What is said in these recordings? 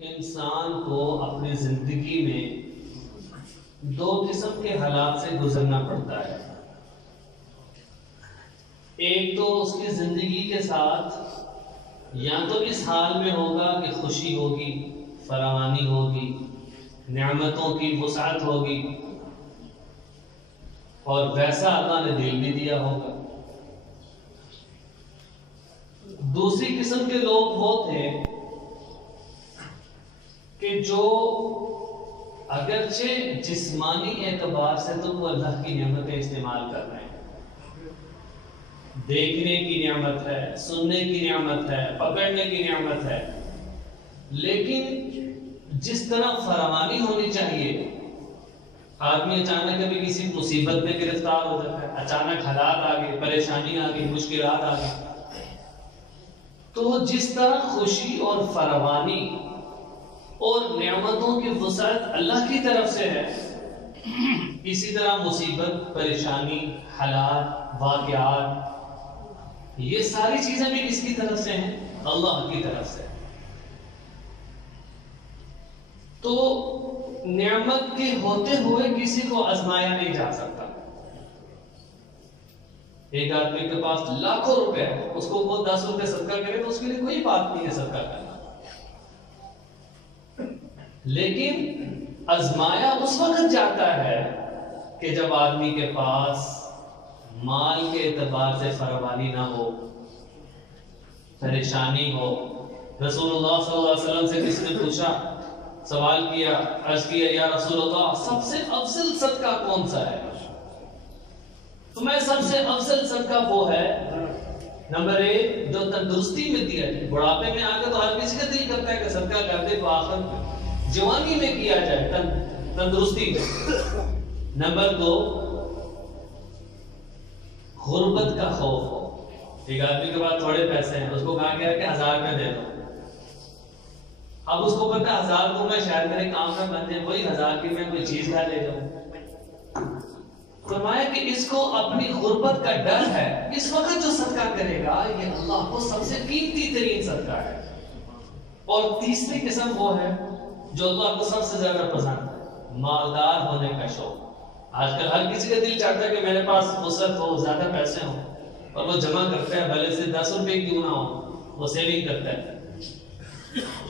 انسان کو اپنی زندگی میں دو قسم کے حالات سے گزرنا پڑتا ہے. ایک تو اس کی زندگی کے ساتھ یا تو اس حال میں ہوگا کہ خوشی ہوگی، فراوانی ہوگی، نعمتوں کی وسعت ہوگی، اور ویسا اللہ نے دل بھی دیا ہوگا. دوسری قسم کے لوگ وہ تھے کہ جو اگرچہ جسمانی اعتبار سے تو وہ اللہ کی نعمتیں استعمال کر رہے ہیں، دیکھنے کی نعمت ہے، سننے کی نعمت ہے، پکڑنے کی نعمت ہے، لیکن جس طرح فراوانی ہونی چاہیے، آدمی اچانک کبھی کسی مصیبت میں گرفتار ہو جاتا ہے، اچانک حالات آ گئے، پریشانی آ گئی، مشکلات آ گئی، تو جس طرح خوشی اور فراوانی اور نعمتوں کی وسعت اللہ کی طرف سے ہے، اسی طرح مصیبت، پریشانی، حالات، واقعات، یہ ساری چیزیں بھی کس کی طرف سے ہیں؟ اللہ کی طرف سے. تو نعمت کے ہوتے ہوئے کسی کو آزمایا نہیں جا سکتا. ایک آدمی کے پاس لاکھوں روپے ہے، اس کو وہ 10 روپے صدقہ کرے تو اس کے لیے کوئی بات نہیں ہے صدقہ کرنا، لیکن آزمایا اس وقت جاتا ہے کہ جب آدمی کے پاس مال کے اعتبار سے فراوانی نہ ہو، پریشانی ہو. رسول اللہ صلی اللہ علیہ وسلم سے کسی نے پوچھا، سوال کیا، عرض کیا، یا رسول اللہ سب سے افضل صدقہ کون سا ہے؟ تو میں سب سے افضل صدقہ وہ ہے نمبر 1 جو تندرستی میں دیا جائے. بڑھاپے میں آ کے تو ہر کسی کا دل کرتا ہے کہ صدقہ کر دے، تو آخر جوانی میں کیا جائے، تندرستی میں. نمبر 2 غربت کا خوف ہو. ایک آدمی کے پاس تھوڑے پیسے ہیں، اس کو کہا گیا کہ 1000 میں دے دو. اب اس کو پتا 1000 کو میں شاید میرے کام میں بن جائے، وہی 1000 کی میں کوئی چیز نہ لے جاؤں. فرمایا کہ اس کو اپنی غربت کا ڈر ہے، اس وقت جو صدقہ کرے گا یہ اللہ کو سب سے قیمتی ترین صدقہ ہے. اور تیسری قسم وہ ہے جو اللہ کو سب سے زیادہ پسند ہے، مالدار ہونے کا شوق. آج کل ہر کسی کا دل چاہتا ہے کہ میرے پاس وسعت ہو، زیادہ پیسے ہوں، اور وہ جمع کرتا ہے، بھلے سے 10 روپے کیوں نہ ہو، وہ سیونگ کرتا ہے.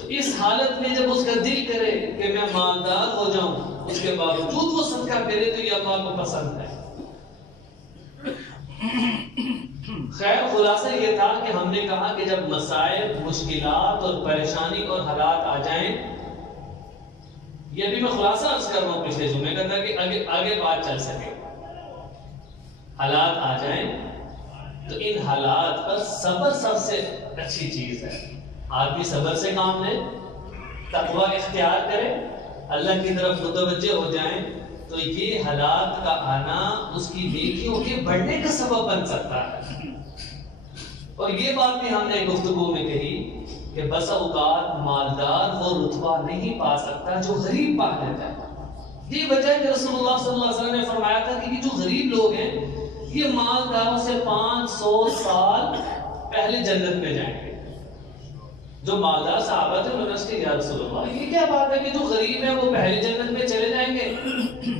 تو اس حالت میں جب اس کا دل کرے کہ میں مالدار ہو جاؤں، اس کے باوجود وہ صدقہ کرے تو یہ اللہ کو پسند ہے. خیر خلاصہ یہ تھا کہ ہم نے کہا کہ جب مسائل، مشکلات اور پریشانی اور حالات آ جائیں، یہ بھی میں خلاصہ عرض کر رہا ہوں پچھلے جمعے کا تاکہ آگے بات چل سکے. حالات آ جائیں تو ان حالات پر صبر سب سے اچھی چیز ہے. آدمی صبر سے کام لے، تقوی اختیار کرے، اللہ کی طرف متوجہ ہو جائیں، تو یہ حالات کا آنا اس کی نیکیوں کے بڑھنے کا سبب بن سکتا ہے. اور یہ بات بھی ہم نے گفتگو میں کہی کہ بسا اوقات مالدار وہ رتبہ نہیں پا سکتا جو غریب پا لیتا ہے. یہ وجہ ہے کہ رسول اللہ صلی اللہ علیہ وسلم نے فرمایا تھا کہ یہ جو غریب لوگ ہیں یہ مالداروں سے 500 سال پہلے جنت میں جائیں گے. جو مالدار صحابہ تھے انہوں نے کہا یا رسول اللہ یہ کیا بات ہے کہ جو غریب ہیں وہ پہلے جنت میں چلے جائیں گے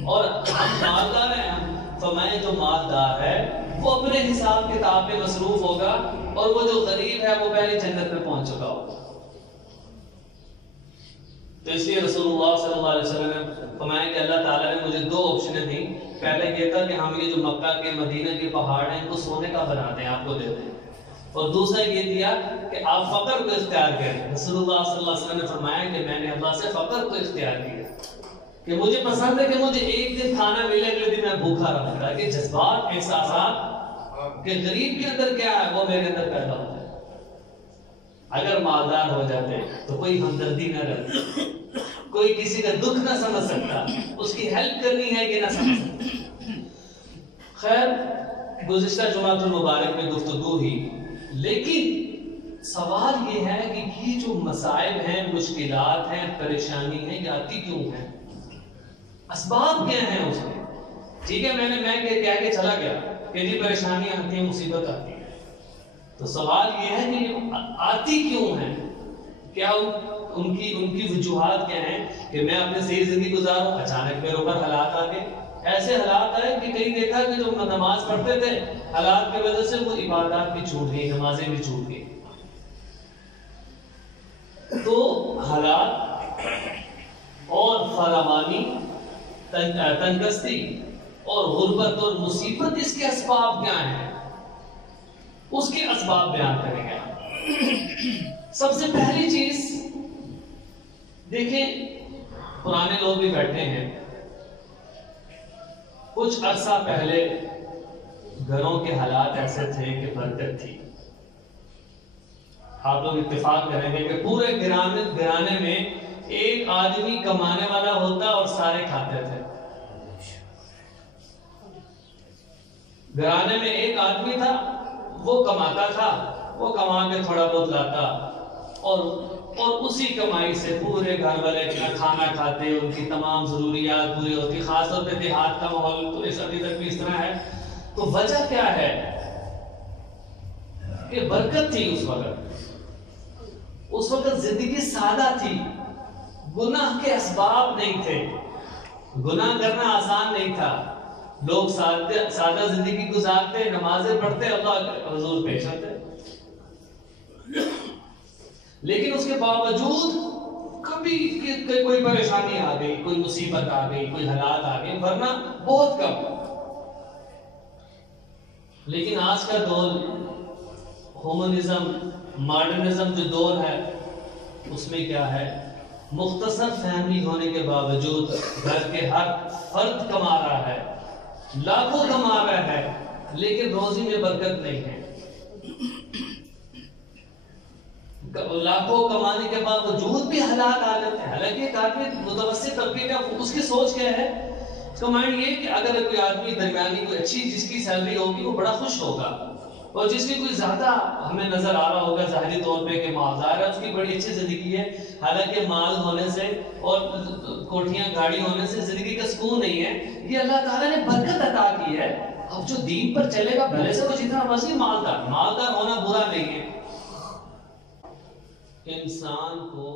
اور ہم مالدار ہیں؟ فرمایا جو مالدار ہے وہ اپنے حساب کتاب میں مصروف ہوگا اور وہ جو غریب ہے وہ پہلے جنت میں پہنچ چکا ہوگا. تو اس لیے رسول اللہ صلی اللہ علیہ وسلم نے فرمایا کہ اللہ تعالیٰ نے مجھے 2 آپشنیں دی. پہلے یہ تھا کہ ہم یہ جو مکہ کے مدینہ کے پہاڑ ہیں ان کو سونے کا بنا دیں، آپ کو دے دیں، اور دوسرا یہ دیا کہ آپ فقر کو اختیار کریں. رسول اللہ صلی اللہ علیہ وسلم نے فرمایا کہ میں نے اللہ سے فقر کو اختیار کیا کہ مجھے پسند ہے کہ مجھے ایک دن کھانا ملے، اگلے دن میں بھوکا رہوں گا، کہ جذبات، احساسات کہ غریب کے اندر کیا ہے وہ میرے اندر پیدا ہو جائے. اگر مالدار ہو جاتے تو کوئی ہمدردی نہ رہتی، کوئی کسی کا دکھ نہ سمجھ سکتا، اس کی ہیلپ کرنی ہے یہ نہ سمجھ سکتا. خیر گزشتہ جمعۃ المبارک میں گفتگو ہوئی، لیکن سوال یہ ہے کہ یہ جو مسائل ہیں، مشکلات ہیں، پریشانی ہیں، یہ آتی کیوں ہیں؟ اسباب کیا ہیں اس میں؟ ٹھیک ہے میں کہہ کے چلا گیا کہ جی پریشانیاں آتی ہیں، مصیبت آتی ہے، تو سوال یہ ہے کہ آتی کیوں ہیں؟ کیا ان کی وجوہات کیا ہیں کہ میں اپنے صحیح زندگی گزاروں، اچانک میرے اوپر حالات آ گئے. ایسے حالات آئے کہ کئی دیکھا کہ جو نماز پڑھتے تھے حالات کی وجہ سے وہ عبادات بھی چھوٹ گئی، نمازیں بھی چھوٹ گئی. تو حالات اور فراوانی، تنگستی اور غربت اور مصیبت، اس کے اسباب کیا ہیں؟ اس کے اسباب بیان کریں گے. سب سے پہلی چیز دیکھیں، پرانے لوگ بھی بیٹھے ہیں، کچھ عرصہ پہلے گھروں کے حالات ایسے تھے کہ برکت تھی. آپ لوگ اتفاق کریں گے کہ پورے گھرانے میں ایک آدمی کمانے والا ہوتا اور سارے کھاتے تھے. گھرانے میں ایک آدمی تھا، وہ کماتا تھا، وہ کما کے تھوڑا بہت لاتا اور اسی کمائی سے پورے گھر والے اپنا کھانا کھاتے، ان کی تمام ضروریات پوری ہوتی. خاص طور پہ دیہات کا ماحول تو اس ابھی تک بھی اس طرح ہے. تو وجہ کیا ہے؟ کہ برکت تھی اس وقت زندگی سادہ تھی، گناہ کے اسباب نہیں تھے، گناہ کرنا آسان نہیں تھا. لوگ سادہ زندگی گزارتے، نمازیں پڑھتے، اللہ حضور پیش آتے. لیکن اس کے باوجود کبھی کوئی پریشانی آ گئی، کوئی مصیبت آ گئی، کوئی حالات آ گئے، ورنہ بہت کم. لیکن آج کا دور ہومنزم، ماڈرنزم جو دور ہے، اس میں کیا ہے؟ مختصر فیملی ہونے کے باوجود گھر کے ہر فرد کما رہا ہے، لاکھوں کما رہا ہے، لیکن روزی میں برکت نہیں ہے. لاکھوں کمانے کے باوجود بھی حالات آ جاتے ہیں. حالانکہ ایک آدمی متوسط طبقے کا، اس کی سوچ کیا ہے؟ اس کا مائنڈ یہ کہ اگر کوئی آدمی درمیانی کوئی اچھی جس کی سیلری ہوگی وہ بڑا خوش ہوگا، اور جس کی کوئی زیادہ ہمیں نظر آ رہا ہوگا ظاہری طور پہ کہ مالدار ہے، اس کی بڑی اچھی زندگی ہے. حالانکہ مال ہونے سے اور کوٹھیاں گاڑی ہونے سے زندگی کا سکون نہیں ہے. یہ اللہ تعالیٰ نے برکت عطا کی ہے. اب جو دین پر چلے گا بھلے سے وہ جتنا مرضی مالدار ہونا برا نہیں ہے. انسان کو